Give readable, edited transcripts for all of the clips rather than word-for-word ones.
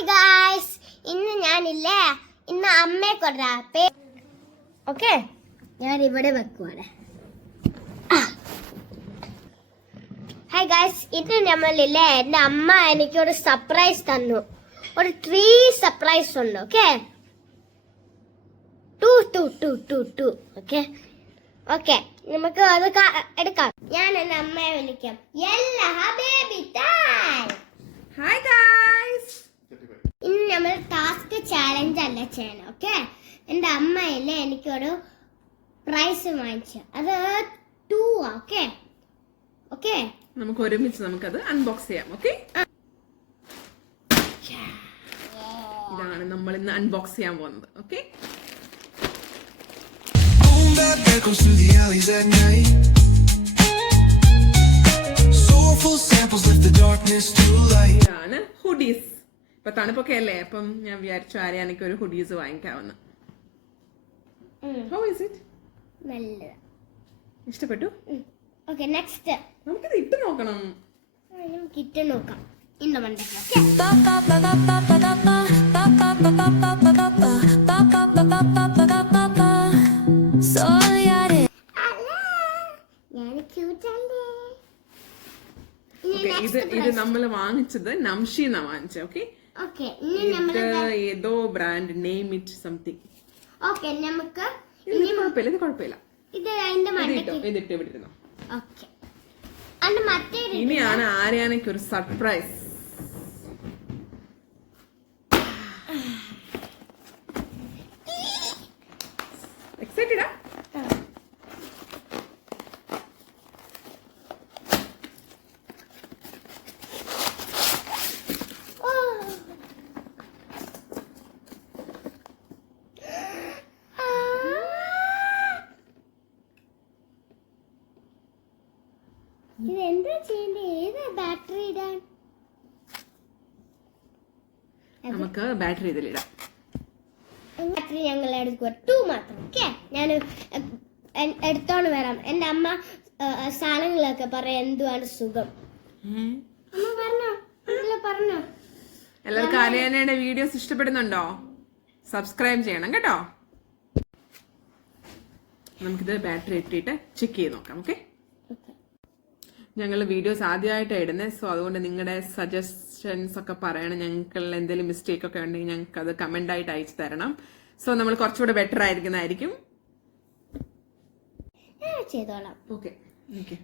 Hi guys, ഇന്ന് ഞാനില്ലേ അമ്മയെ കൊണ്ടുവരാ. ഓക്കെ, ഞാൻ ഇവിടെ വെക്കുവാണ്. ഹായ് ഗായ്സ്, ഇന്ന് നമ്മളില്ലേ എൻ്റെ അമ്മ എനിക്കൊരു സർപ്രൈസ് തന്നു. ഒരു 3 സർപ്രൈസ് ഉണ്ട്. ഓക്കെ, 2 ഓക്കെ ഓക്കെ, നമുക്ക് അത് എടുക്കാം. ഞാൻ എൻ്റെ അമ്മയെ വിളിക്കാം. ഹായ് ഗായ്സ്, ഇന്ന് നമ്മൾ ടാസ്ക് ചാലഞ്ച് അല്ല ചെയ്യണം. ഓക്കെ, എൻ്റെ അമ്മയല്ലേ എനിക്കൊരു പ്രൈസ് വാങ്ങിച്ചു. അത് 2. ഓക്കെ ഓക്കെ, നമുക്ക് ഒരുമിച്ച് നമുക്കത് അൺബോക്സ് ചെയ്യാം. ഓക്കെ, ഇതാണ് നമ്മൾ ഇന്ന് അൺബോക്സ് ചെയ്യാൻ പോകുന്നത്. Okay, echoes through the alleys at night. Soulful samples lift the darkness to light. ഇതാണ് ഹുഡീസ്. ഇപ്പൊ തണുപ്പൊക്കെ അല്ലേ, അപ്പം ഞാൻ വിചാരിച്ചു ആരെയാണെങ്കിൽ ഒരു ഹുഡീസ് വാങ്ങിക്കാവുന്ന. How is it? നല്ലത്, ഇഷ്ടപ്പെട്ടു? ഓക്കെ, നെക്സ്റ്റ് നമുക്കിത് ഇട്ട് നോക്കണം. നമുക്ക് ഇട്ട് നോക്കാം. ഇന്ന് മണ്ടേ ഇത് നമ്മൾ വാങ്ങിച്ചത് നംഷിന്നാ വാങ്ങിച്ചത്. ഓക്കെ, ഇത് ഏതോ brand, name it something. Okay, നമുക്ക് കുഴപ്പമില്ല, ഇത് കുഴപ്പമില്ല. ഇതിട്ട് ഇവിടെ ഇരുന്നോ. ഓക്കെ, മറ്റേ ഇനിയാണ് ആര്യാനയ്ക്ക് ഒരു സർപ്രൈസ്. എക്സൈറ്റഡാ? ഇതെന്താ ചെയ്യണ്ടേ? ഏതാ ബാറ്ററി ഇടാൻ? നമുക്ക് ബാറ്ററി ഇതിലിടാം. ബാറ്ററി ഞങ്ങൾ എടുക്കുക 2 മാത്രം. ഓക്കെ, ഞാൻ എടുത്തോണ്ട് വരാം. എൻ്റെ അമ്മ സാധനങ്ങളൊക്കെ പറയാം എന്തുവാണ് സുഖം. അമ്മ പറഞ്ഞോ. എല്ലാവർക്കും ആര്യാനയുടെ വീഡിയോസ് ഇഷ്ടപ്പെടുന്നുണ്ടോ? സബ്സ്ക്രൈബ് ചെയ്യണം കേട്ടോ. നമുക്കിത് ബാറ്ററി ഇട്ടിട്ട് ചെക്ക് ചെയ്ത് നോക്കാം. ഓക്കെ, ഞങ്ങൾ വീഡിയോസ് ആദ്യമായിട്ടാണ് ഇടുന്നത്. സോ അതുകൊണ്ട് നിങ്ങളുടെ സജഷൻസ് ഒക്കെ പറയണം. ഞങ്ങൾക്ക് എന്തെങ്കിലും മിസ്റ്റേക്ക് ഒക്കെ ഉണ്ടെങ്കിൽ ഞങ്ങൾക്ക് അത് കമന്റ് ആയിട്ട് അയച്ചു തരണം. സോ നമ്മൾ കുറച്ചുകൂടെ ബെറ്റർ ആയിരിക്കുന്നതായിരിക്കും. ഓക്കെ ഓക്കെ,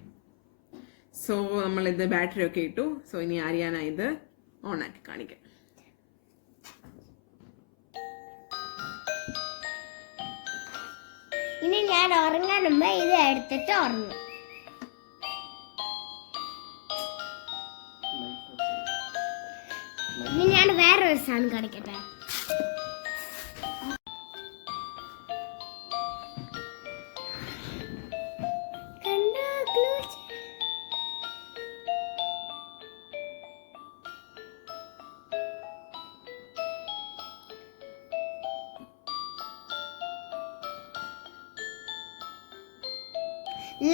സോ നമ്മളിത് ബാറ്ററി ഒക്കെ ഇട്ടു. സോ ഇനി ആര്യാന ഇത് ഓൺ ആക്കി കാണിക്കാം. ഇനി ഞാൻ ഉറങ്ങാൻ മുമ്പ് ഇത് എടുത്തിട്ട് ഉറങ്ങും. ഇനി ഞാൻ വേറൊരു സാധനം കാണിക്കട്ടെ.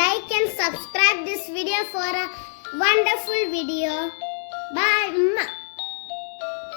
Like and subscribe this video for a wonderful video. Bye.